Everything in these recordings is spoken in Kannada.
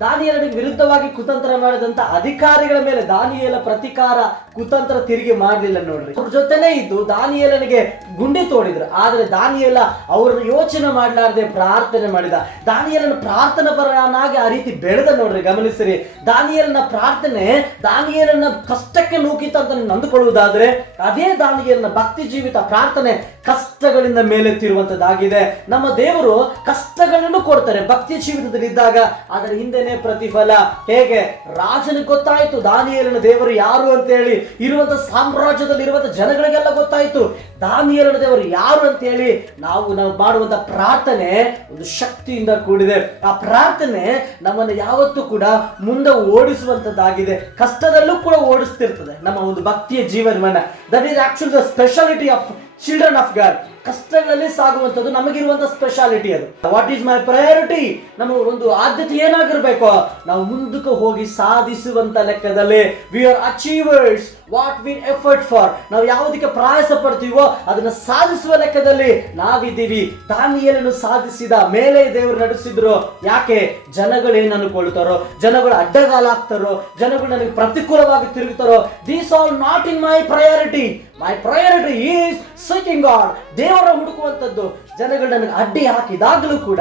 ದಾನಿಯೇಲನಿಗೆ ವಿರುದ್ಧವಾಗಿ ಕುತಂತ್ರ ಮಾಡಿದಂತ ಅಧಿಕಾರಿಗಳ ಮೇಲೆ ದಾನಿಯೇಲ ಪ್ರತಿಕಾರ ಕುತಂತ್ರ ತಿರುಗಿ ಮಾಡಲಿಲ್ಲ ನೋಡ್ರಿ. ಅವ್ರ ಜೊತೆನೇ ಇದ್ದು ದಾನಿಯೇಲನಿಗೆ ಗುಂಡಿ ತೋಡಿದ್ರು. ಆದ್ರೆ ದಾನಿಯೇಲ ಅವ್ರನ್ನ ಯೋಚನೆ ಮಾಡಲಾರದೆ ಪ್ರಾರ್ಥನೆ ಮಾಡಿದ. ದಾನಿಯೇಲನ ಪ್ರಾರ್ಥನಾ ಪರನಾಗಿ ಆ ರೀತಿ ಬೆಳೆದ ನೋಡ್ರಿ. ಗಮನಿಸಿರಿ, ದಾನಿಯೇಲನ ಪ್ರಾರ್ಥನೆ ದಾನಿಯೇಲನ ಕಷ್ಟಕ್ಕೆ ನೂಕಿತ ಅಂತ ಅಂದುಕೊಳ್ಳುವುದಾದ್ರೆ, ಅದೇ ದಾನಿಯೇಲನ ಭಕ್ತಿ ಜೀವಿತ ಪ್ರಾರ್ಥನೆ ಕಷ್ಟಗಳಿಂದ ಮೇಲೆತ್ತಿರುವಂತದ್ದಾಗಿದೆ. ನಮ್ಮ ದೇವರು ಕಷ್ಟಗಳನ್ನು ಕೊಡ್ತಾರೆ ಭಕ್ತಿ ಜೀವಿತದಲ್ಲಿ ಇದ್ದಾಗ, ಅದರ ಹಿಂದೆನೆ ಪ್ರತಿಫಲ. ಹೇಗೆ ರಾಜನಿಗೆ ಗೊತ್ತಾಯ್ತು ದಾನಿಯೇಲನ ದೇವರು ಯಾರು ಅಂತ ಹೇಳಿ, ಇರುವಂತ ಸಾಮ್ರಾಜ್ಯದಲ್ಲಿ ಇರುವಂತ ಜನಗಳಿಗೆಲ್ಲ ಗೊತ್ತಾಯ್ತು ದಾನಿಯೇಲನ ದೇವರು ಯಾರು ಅಂತ ಹೇಳಿ. ನಾವು ಮಾಡುವಂತ ಪ್ರಾರ್ಥನೆ ಒಂದು ಶಕ್ತಿಯಿಂದ ಕೂಡಿದೆ. ಆ ಪ್ರಾರ್ಥನೆ ನಮ್ಮನ್ನು ಯಾವತ್ತೂ ಕೂಡ ಮುಂದೆ ಓಡಿಸುವಂತದ್ದಾಗಿದೆ. ಕಷ್ಟದಲ್ಲೂ ಕೂಡ ಓಡಿಸ್ತಿರ್ತದೆ ನಮ್ಮ ಒಂದು ಭಕ್ತಿಯ ಜೀವನವನ್ನ. That is actually the speciality of children of God. ಕಷ್ಟಗಳಲ್ಲಿ ಸಾಗುವಂಥದ್ದು ನಮಗಿರುವಂತ ಸ್ಪೆಷಾಲಿಟಿ ಅದು. What is my priority? ನಮ್ಮ ಒಂದು ಆದ್ಯತೆ ಏನಾಗಿರ್ಬೇಕು? ನಾವು ಮುಂದಕ್ಕೆ ಹೋಗಿ ಸಾಧಿಸುವಂತ ಲೆಕ್ಕದಲ್ಲಿ we are achievers what we effort for. ನಾವು ಯಾವುದಕ್ಕೆ ಪ್ರಯಾಸ ಪಡ್ತೀವೋ ಅದನ್ನ ಸಾಧಿಸುವ ಲೆಕ್ಕದಲ್ಲಿ ನಾವಿದ್ದೀವಿ. ದಾನಿಯೇಲನು ಸಾಧಿಸಿದ ಮೇಲೆ ದೇವರು ನಡೆಸಿದ್ರು. ಯಾಕೆ? ಜನಗಳು ಏನ್ ಅನ್ಕೊಳ್ತಾರೋ, ಜನಗಳು ಅಡ್ಡಗಾಲ ಹಾಕ್ತಾರೋ, ಜನಗಳು ನನಗೆ ಪ್ರತಿಕೂಲವಾಗಿ ತಿರುಗುತ್ತಾರೋ, these all not in my priority. My priority is seeking God. ದೇವರ ಹುಡುಕುವಂಥದ್ದು. ಜನಗಳು ನನಗೆ ಅಡ್ಡಿ ಹಾಕಿದಾಗಲೂ ಕೂಡ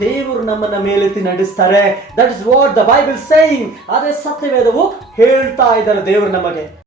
ದೇವರು ನಮ್ಮನ್ನ ಮೇಲೆತ್ತಿ ನಡೆಸ್ತಾರೆ. That is what the Bible saying. ಅದೇ ಸತ್ಯವೇದವು ಹೇಳ್ತಾ ಇದ್ದಾರೆ ದೇವರು ನಮಗೆ.